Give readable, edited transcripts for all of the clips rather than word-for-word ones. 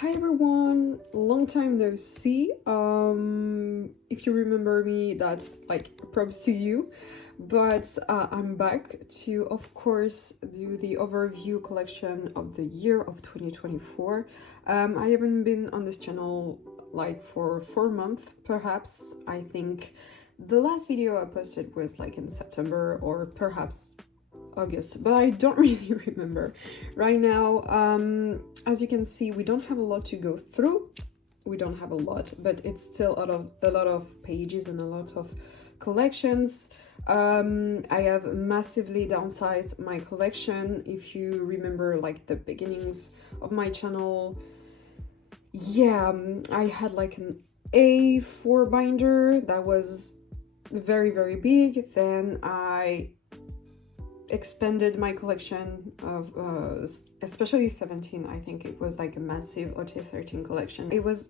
Hi everyone, long time no see. If you remember me, that's like props to you. But I'm back to, of course, do the overview collection of the year of 2024. I haven't been on this channel like for 4 months, perhaps. I think the last video I posted was like in September or perhaps August, but I don't really remember right now. As you can see, we don't have a lot to go through. We don't have a lot, but it's still a lot of pages and a lot of collections. I have massively downsized my collection. If you remember like the beginnings of my channel, yeah, I had like an A4 binder that was very big. Then I expanded my collection of especially 17. I think it was like a massive OT13 collection. It was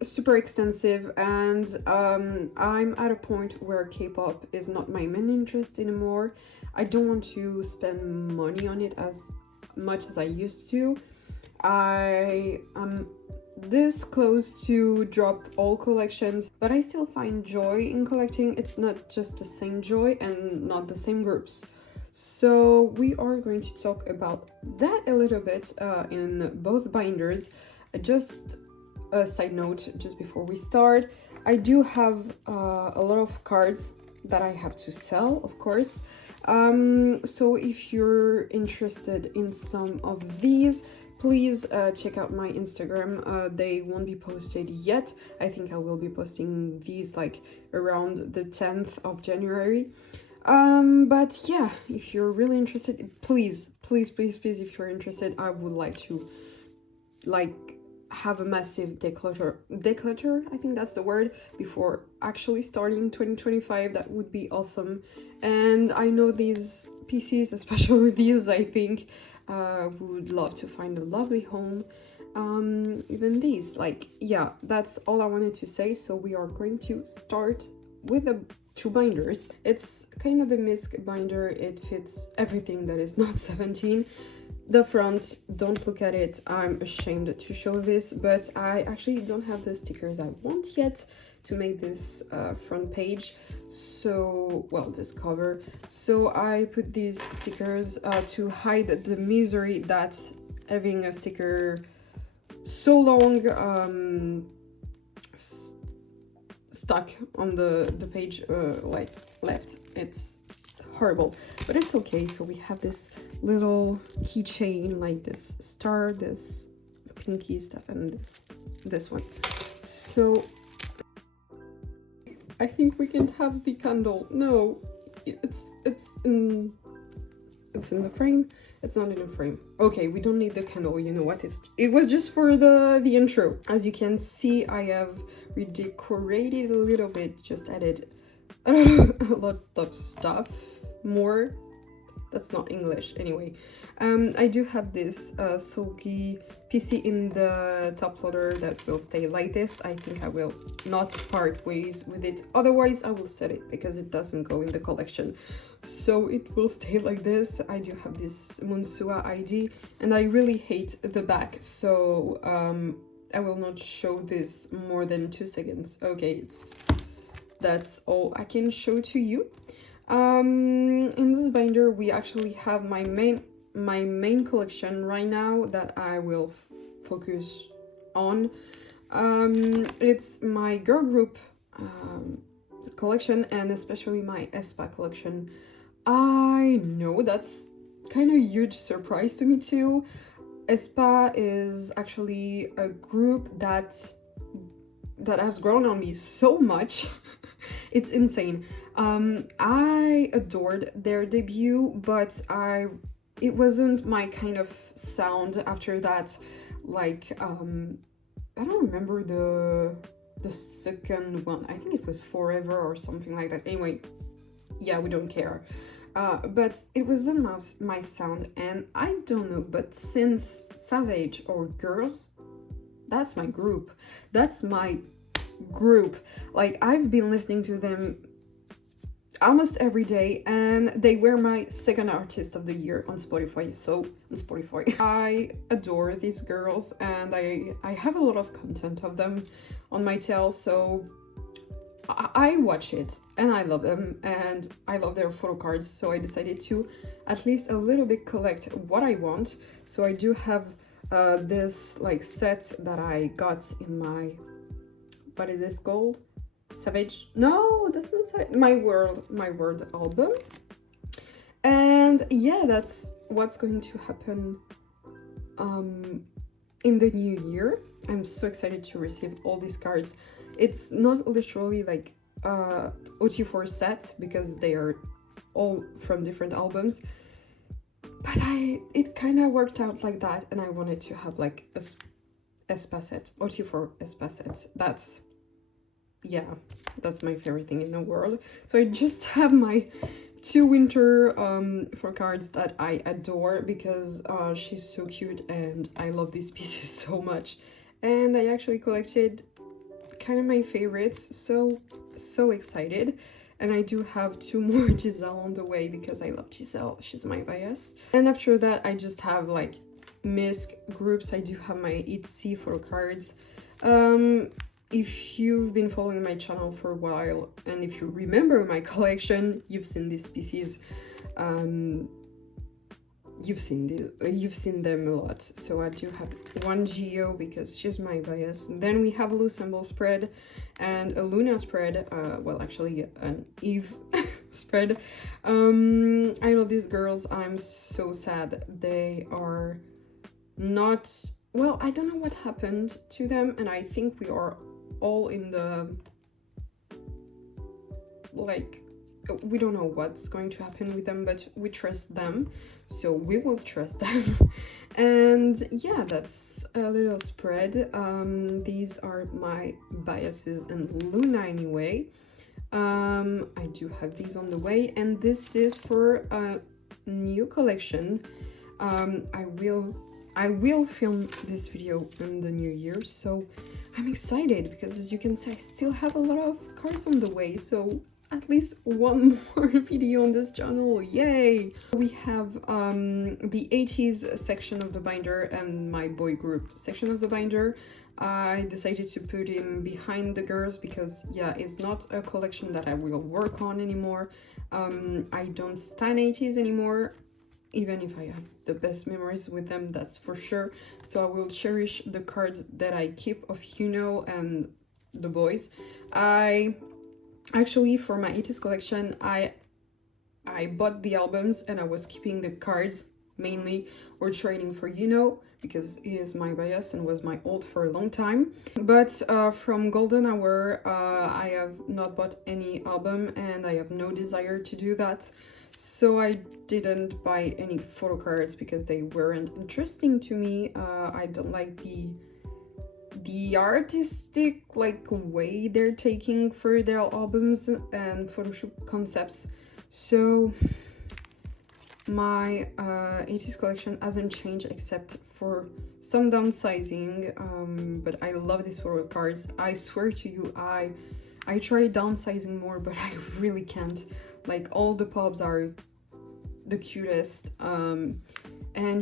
super extensive, and I'm at a point where K-pop is not my main interest anymore. I don't want to spend money on it as much as I used to. I am this close to drop all collections, but I still find joy in collecting. It's not just the same joy and not the same groups. So we are going to talk about that a little bit in both binders. Just a side note, just before we start, I do have a lot of cards that I have to sell, of course. So if you're interested in some of these, please check out my Instagram. They won't be posted yet. I think I will be posting these like around the 10th of January. But yeah, if you're really interested, please, if you're interested, I would like to like have a massive declutter, I think that's the word, before actually starting 2025. That would be awesome. And I know these PCs, especially these, I think would love to find a lovely home. Even these, like, yeah, that's all I wanted to say. So we are going to start with the two binders. It's kind of the misc binder. It fits everything that is not 17. The front, don't look at it, I'm ashamed to show this, but I actually don't have the stickers I want yet to make this front page. So, well, this cover. So I put these stickers to hide the misery that having a sticker so long stuck on the page like left. It's horrible, but it's okay. So we have this little keychain, like this star, this pinky stuff, and this one. So I think we can have the candle. No, it's in the frame. It's not in the frame. Okay, we don't need the candle. You know what? It was just for the intro. As you can see, I have redecorated a little bit, just added a lot of stuff more. That's not English anyway. I do have this sulky PC in the top loader that will stay like this. I think I will not part ways with it, otherwise I will set it because it doesn't go in the collection. So it will stay like this. I do have this Monsua ID, and I really hate the back, so I will not show this more than 2 seconds. Okay, that's all I can show to you. In this binder we actually have my main collection right now that I will focus on. It's my girl group collection, and especially my aespa collection. I know that's kind of a huge surprise to me too. aespa is actually a group that has grown on me so much. It's insane. I adored their debut, but it wasn't my kind of sound after that. Like I don't remember the second one. I think it was Forever or something like that. Anyway, yeah, we don't care. But it wasn't my sound, and I don't know, but since Savage or Girls, that's my group. That's my group. Like, I've been listening to them almost every day, and they were my second artist of the year on Spotify. So on Spotify, I adore these girls, and I have a lot of content of them on my tail, so I watch it and I love them, and I love their photo cards, so I decided to at least a little bit collect what I want. So I do have this like set that I got in my, what is this called? Savage? No, that's not Savage. My World album. And yeah, that's what's going to happen in the new year. I'm so excited to receive all these cards. It's not literally like OT4 set because they are all from different albums, but it kind of worked out like that, and I wanted to have like a aespa set, OT4 aespa set. That's my favorite thing in the world. So I just have my 2 winter for cards that I adore because she's so cute and I love these pieces so much. And I actually collected kind of my favorites, so excited. And I do have 2 more Giselle on the way because I love Giselle, she's my bias. And after that I just have like misc groups. I do have my ateez photo cards. If you've been following my channel for a while, and if you remember my collection, you've seen these pieces. You've seen them a lot. So I do have one Geo because she's my bias. And then we have a Luxembourg spread and a Loona spread. Well, actually an Eve spread. I love these girls. I'm so sad they are not, well, I don't know what happened to them, and I think we are all in the, like, we don't know what's going to happen with them, but we trust them, so we will trust them. And yeah, that's a little spread. These are my biases and Loona anyway. I do have these on the way, and this is for a new collection. I will film this video in the new year, so I'm excited because, as you can see, I still have a lot of cards on the way, so at least one more video on this channel, yay! We have the ateez section of the binder and my boy group section of the binder. I decided to put him behind the girls because, yeah, it's not a collection that I will work on anymore. I don't stan ateez anymore, even if I have the best memories with them, that's for sure. So I will cherish the cards that I keep of and the boys. Actually, for my ateez collection, I bought the albums and I was keeping the cards mainly, or trading for because he is my bias and was my old for a long time. But from Golden Hour, I have not bought any album and I have no desire to do that. So I didn't buy any photo cards because they weren't interesting to me. I don't like the artistic way they're taking for their albums and photoshoot concepts. So my ateez collection hasn't changed except for some downsizing, but I love these photo cards. I swear to you, I tried downsizing more, but I really can't. Like, all the pobs are the cutest, and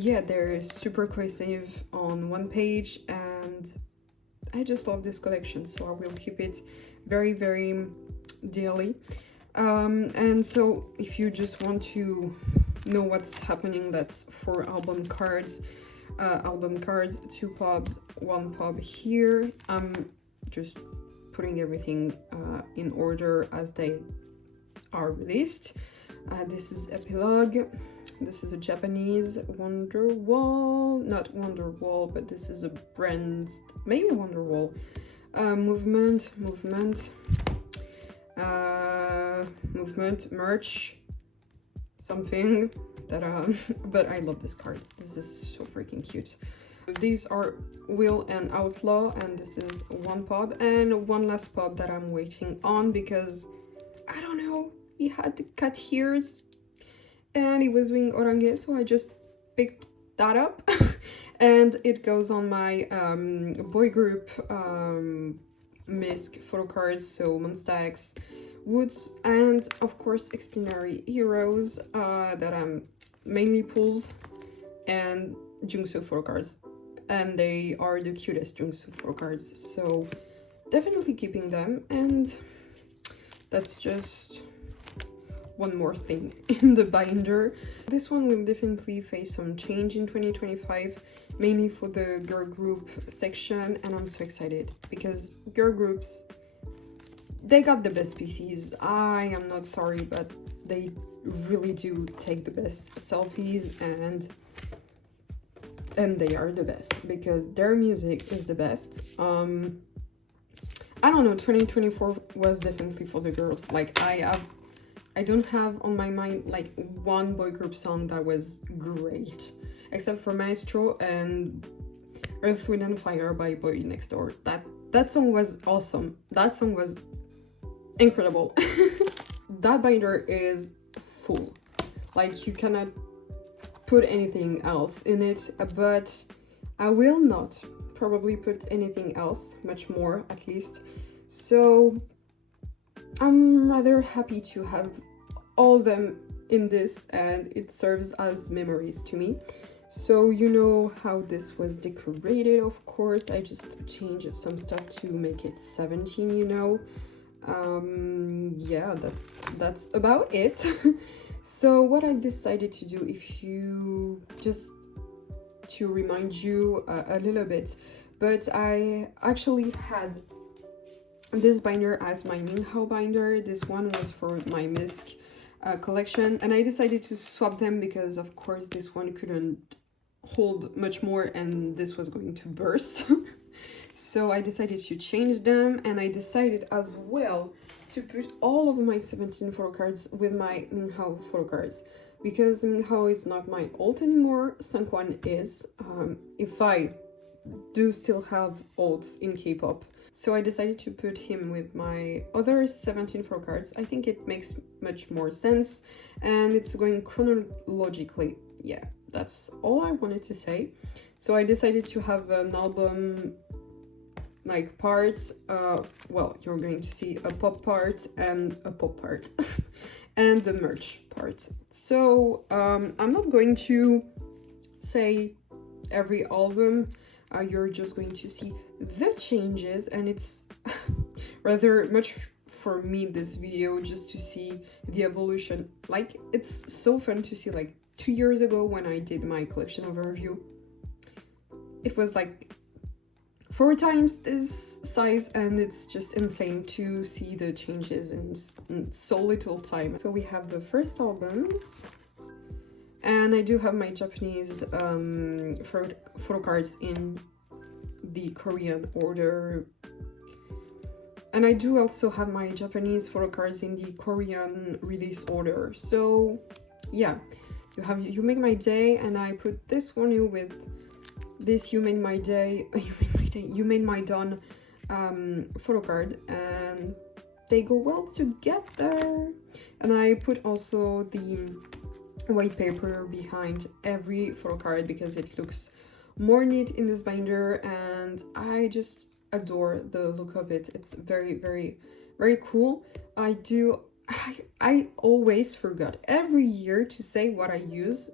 yeah, they're super cohesive on one page, and I just love this collection, so I will keep it very, very dearly. And so if you just want to know what's happening, that's 4 album cards, 2 pobs, 1 pob here. I'm just putting everything in order as they are released. This is Epilogue. This is a Japanese Wonderwall, not Wonderwall, but this is a brand, maybe Wonderwall. Movement, merch, something that but I love this card. This is so freaking cute. These are Will and Outlaw, and this is 1 pob and 1 last pob that I'm waiting on because I don't know, he had to cut ears and he was doing orange, so I just picked that up. And it goes on my boy group misc photo cards, so Monsta X, Woods, and of course Extraordinary Heroes that I'm mainly pulls, and Jungsu photocards, and they are the cutest Jungsu photocards, so definitely keeping them. And that's just one more thing in the binder. This one will definitely face some change in 2025, mainly for the girl group section, and I'm so excited because girl groups, they got the best PCs. I am not sorry, but they really do take the best selfies, and they are the best because their music is the best. I don't know, 2024 was definitely for the girls. Like I don't have on my mind like one boy group song that was great, except for Maestro and Earth, Wind and Fire by Boy Next Door. That song was awesome. That song was incredible. That binder is full. Like you cannot put anything else in it, but I will not probably put anything else, much more at least. So I'm rather happy to have all of them in this, and it serves as memories to me. So you know how this was decorated, of course. I just changed some stuff to make it 17, you know. Yeah, that's about it. So what I decided to do, if you just to remind you a little bit, but I actually had this binder as my Minhao binder. This one was for my misc collection, and I decided to swap them because of course this one couldn't hold much more and this was going to burst. So I decided to change them, and I decided as well to put all of my 17 photo cards with my Minhao photo cards, because Minhao is not my alt anymore, Sungkwan is, if I do still have alts in K-pop. So I decided to put him with my other 17 photo cards. I think it makes much more sense, and it's going chronologically. Yeah, that's all I wanted to say. So I decided to have an album like parts. Well, you're going to see a pop part and a pop part and the merch part. So I'm not going to say every album. You're just going to see the changes, and it's rather much for me, this video, just to see the evolution. Like, it's so fun to see, like 2 years ago when I did my collection overview, it was like 4 times this size, and it's just insane to see the changes in so little time. So we have the first albums, and I do have my Japanese photo cards in the Korean order, and I do also have my Japanese photo cards in the Korean release order. So yeah, you have You Make My Day, and I put this one with this You Made My Day, You Made My Dawn photo card, and they go well together. And I put also the white paper behind every photo card because it looks more neat in this binder, and I just adore the look of it. It's very, very, very cool. I always forgot every year to say what I use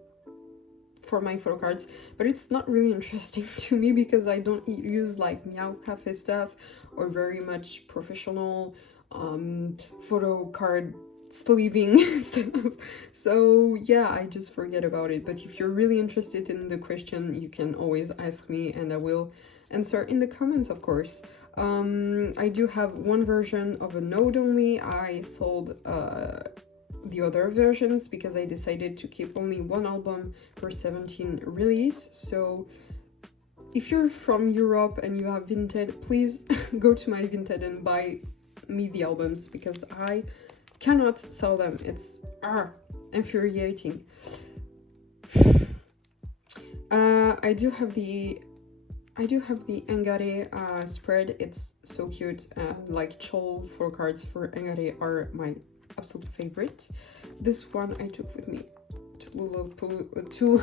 for my photo cards, but it's not really interesting to me because I don't use like Meow Cafe stuff or very much professional photo card sleeving stuff. So yeah, I just forget about it. But if you're really interested in the question, you can always ask me and I will answer in the comments, of course. I do have one version of a node only. I sold the other versions because I decided to keep only one album per 17 release. So if you're from Europe and you have Vinted, please go to my Vinted and buy me the albums because I cannot sell them. It's infuriating. I do have the Engare spread. It's so cute. Like Chol photo cards for Engare are my absolute favorite. This one I took with me to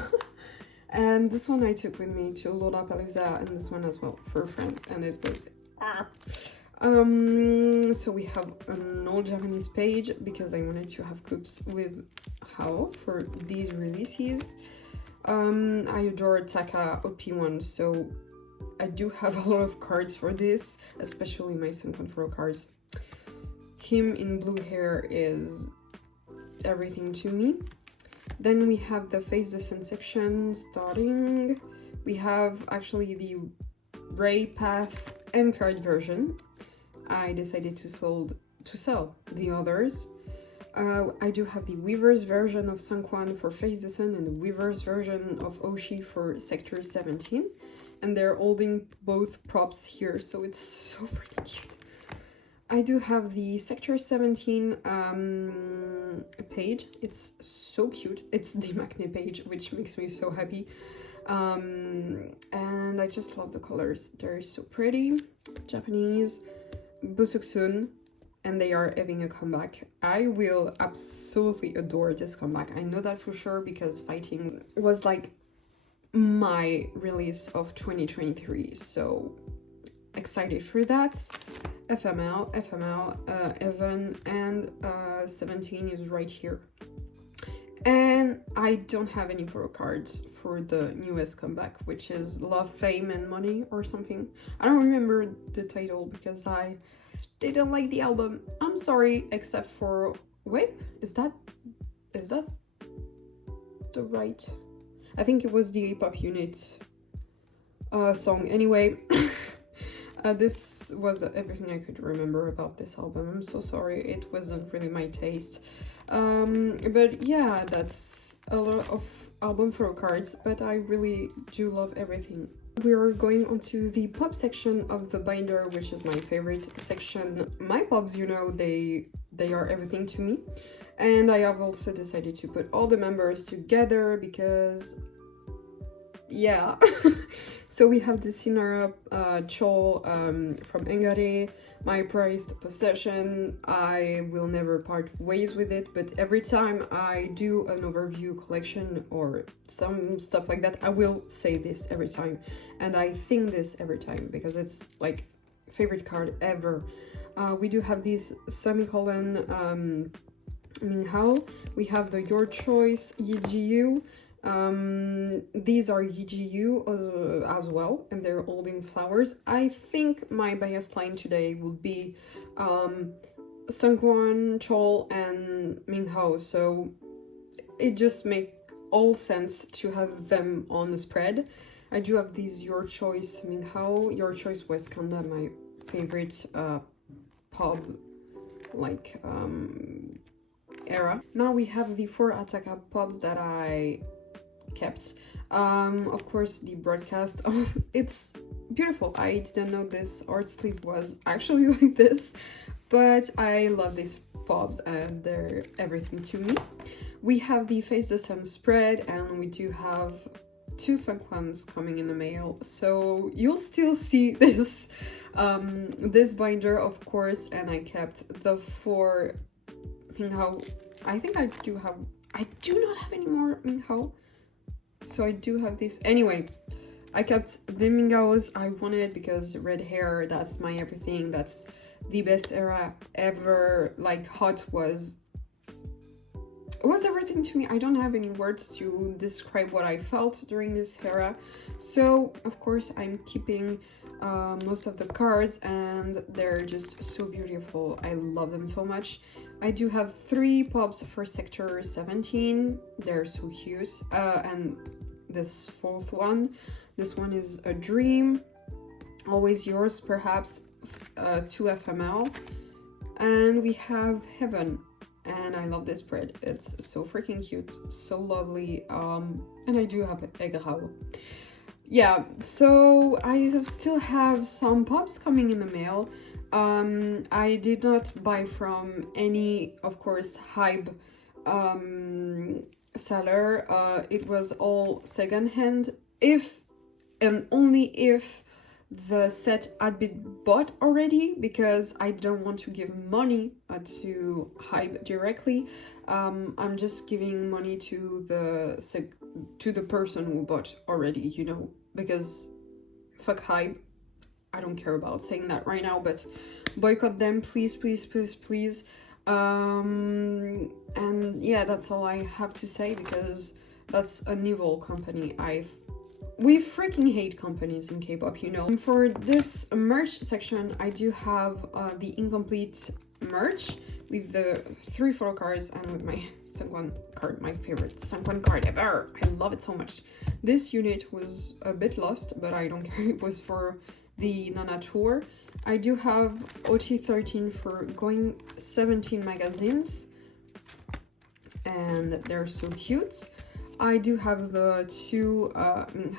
and this one I took with me to Lollapalooza, and this one as well for a friend, and it was So we have an old Japanese page because I wanted to have cups with Hao for these releases. I adore Taka OP1, so I do have a lot of cards for this, especially my Sun Control cards. Him in blue hair is everything to me. Then we have the Face the Sun section starting. We have actually the Ray Path and card version. I decided to sell the others. I do have the Weaver's version of Sungkwan for Face the Sun and the Weaver's version of Oshi for Sector 17. And they're holding both props here, so it's so freaking cute. I do have the Sector 17 page. It's so cute. It's the Maknae page, which makes me so happy. And I just love the colors. They're so pretty. Japanese, Busuksun, and they are having a comeback. I will absolutely adore this comeback. I know that for sure because Fighting was like my release of 2023, so excited for that. FML, Evan, and 17 is right here. And I don't have any photo cards for the newest comeback, which is Love, Fame, and Money or something. I don't remember the title because I didn't like the album. I'm sorry, except for... Wait, is that the right... I think it was the Pop Unit song. Anyway, this was everything I could remember about this album. I'm so sorry, it wasn't really my taste. But yeah, that's a lot of album photo cards, but I really do love everything. We're going on to the pop section of the binder, which is my favorite section. My pobs, you know, they are everything to me. And I have also decided to put all the members together because, yeah. So we have the Sinara Chol from Engare, my prized possession. I will never part ways with it, but every time I do an overview collection or some stuff like that, I will say this every time. And I think this every time because it's like favorite card ever. We do have this semicolon Minghao. We have the Your Choice Yijiu. These are Yijiu as well, and they're holding flowers. I think my bias line today will be Sungkwan, Chol, and Minghao, so it just makes all sense to have them on the spread. I do have these Your Choice Minghao. Your Choice was kinda my favorite pop, like era. Now we have the 4 Ataka pobs that I kept. Of course, the broadcast. It's beautiful. I didn't know this art sleeve was actually like this, but I love these pobs and they're everything to me. We have the Face the Sun spread, and we do have 2 Sunkwans coming in the mail, so you'll still see this this binder, of course. And I kept the 4 Minghao. I think I do not have any more Minghao, so I do have this. Anyway, I kept the Minghaos I wanted because red hair, that's my everything. That's the best era ever. Like, hot was everything to me. I don't have any words to describe what I felt during this era, so of course I'm keeping most of the cards, and they're just so beautiful. I love them so much. I do have 3 pobs for Sector 17. They're so cute. And this 4th one. This one is A Dream. Always Yours, perhaps, 2 FML. And we have Heaven. And I love this spread. It's so freaking cute. So lovely. And I do have Egrao. Yeah, so I still have some pops coming in the mail. I did not buy from any, of course, Hybe seller. It was all secondhand, if and only if the set had been bought already, because I don't want to give money to Hybe directly. I'm just giving money to the person who bought already, you know, because fuck Hybe. I don't care about saying that right now, but boycott them, please, please, please, please. And yeah, that's all I have to say, because that's an evil company. We freaking hate companies in K-pop, you know. And for this merch section, I do have the incomplete merch with the 3 photo cards and with my Sangwon card, my favorite Sangwon card ever. I love it so much. This unit was a bit lost, but I don't care. It was for the Nana tour. I do have OT13 for Going 17 magazines, and they're so cute. I do have the 2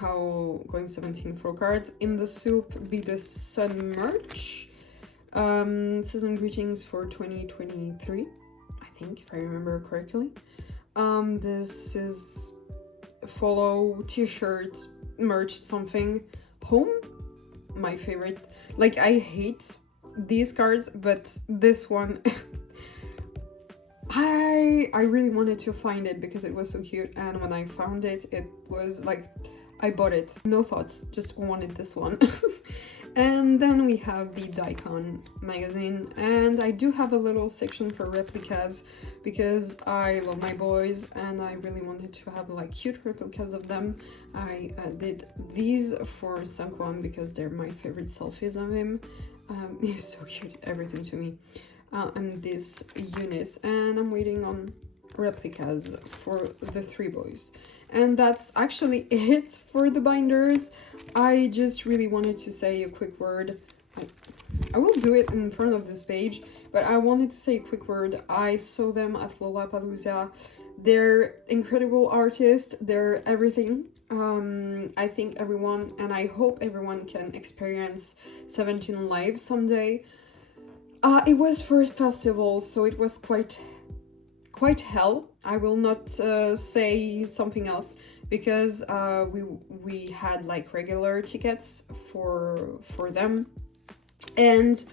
How Going 17 photo cards. In the soup be the Sun merch. Season greetings for 2023, I think, if I remember correctly. This is follow t-shirt merch something. Home, my favorite. Like, I hate these cards, but this one I really wanted to find it because it was so cute, and when I found it, it was like, I bought it. No thoughts, just wanted this one. And then we have the Daikon magazine, and I do have a little section for replicas because I love my boys and I really wanted to have like cute replicas of them. I did these for Sangwon because they're my favorite selfies of him. He's so cute, everything to me. And these units, and I'm waiting on replicas for the 3 boys. And that's actually it for the binders. I just really wanted to say a quick word. I will do it in front of this page, but I wanted to say a quick word. I saw them at Lollapalooza. They're incredible artists. They're everything. I think everyone, and I hope everyone can experience 17 live someday. It was first festival, so it was quite hell. I will not say something else, because we had like regular tickets for them, and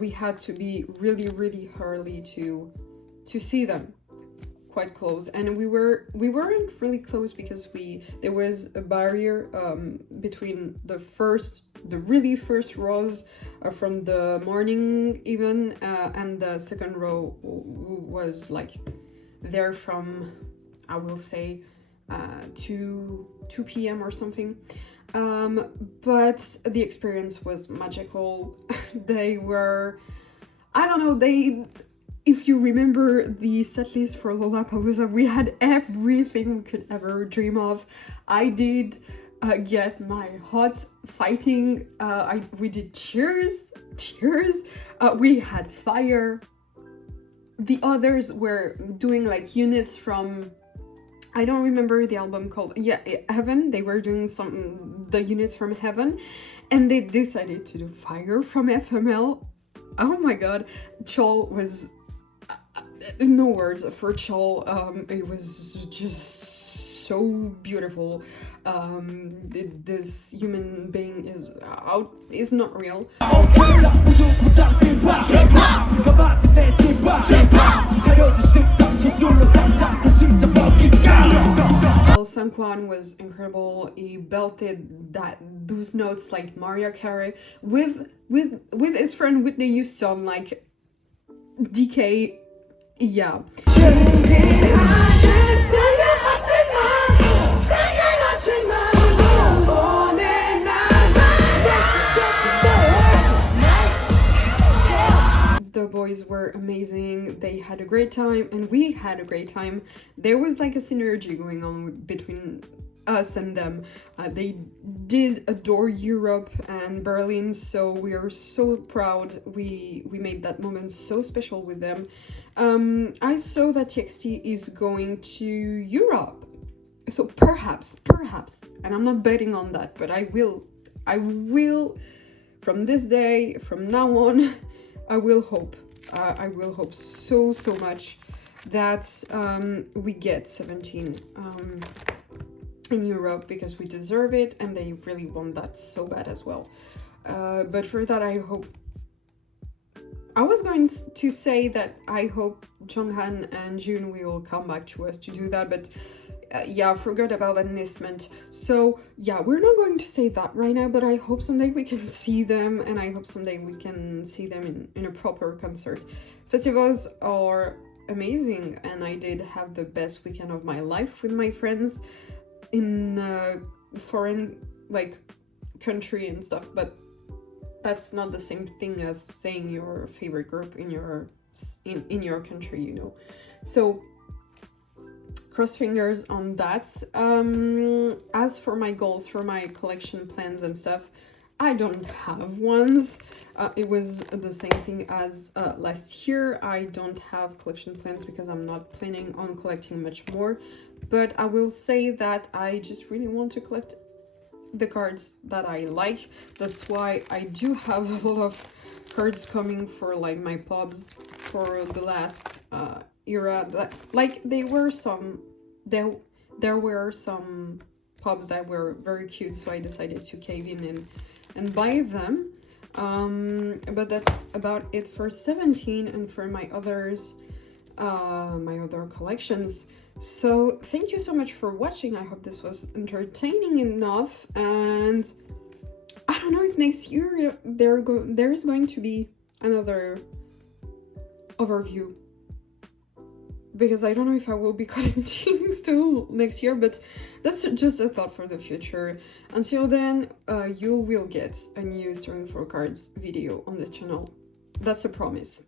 we had to be really early to see them, quite close, and we weren't really close because there was a barrier between the really first rows from the morning even, and the second row was like there from, I will say, 2 p.m. or something. But the experience was magical. They were, I don't know, if you remember the setlist for Lollapalooza, we had everything we could ever dream of. I did get my hot fighting. We did cheers. We had fire. The others were doing like units from, I don't remember the album called, yeah, Heaven. They were doing the units from Heaven, and they decided to do fire from FML. Oh my god, Chol was no words for Chol. It was just so beautiful. This human being is not real. Sangwon was incredible. He belted those notes like Mariah Carey with his friend Whitney Houston, like DK. Yeah. The boys were amazing. They had a great time, and we had a great time. There was like a synergy going on between us and them. They did adore Europe and Berlin, so we are so proud. We made that moment so special with them. I saw that TXT is going to Europe, so perhaps, and I'm not betting on that, but I will from this day, from now on, I will hope so much that we get 17 in Europe, because we deserve it, and they really want that so bad as well. But for that, I was going to say that I hope Jonghan and June will come back to us to do that, but yeah, I forgot about enlistment. So yeah, we're not going to say that right now, but I hope someday we can see them, and I hope someday we can see them in a proper concert. Festivals are amazing, and I did have the best weekend of my life with my friends in foreign like country and stuff, but that's not the same thing as saying your favorite group in your country, you know. So cross fingers on that. As for my goals, for my collection plans and stuff, I don't have ones. It was the same thing as last year. I don't have collection plans because I'm not planning on collecting much more, but I will say that I just really want to collect the cards that I like. That's why I do have a lot of cards coming for like my pobs for the last era. That like there were some pobs that were very cute, so I decided to cave in and buy them. But that's about it for 17, and for my others, my other collections. So thank you so much for watching. I hope this was entertaining enough, and I don't know if next year there's going to be another overview, because I don't know if I will be collecting still next year, but that's just a thought for the future. Until then, you will get a new Storing for Cards video on this channel. That's a promise.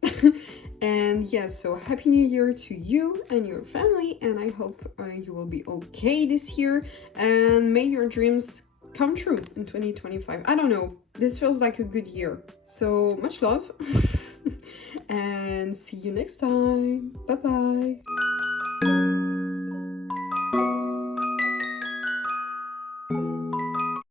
And yeah, so happy new year to you and your family, and I hope you will be okay this year, and may your dreams come true in 2025. I don't know, this feels like a good year. So much love. And see you next time. Bye bye.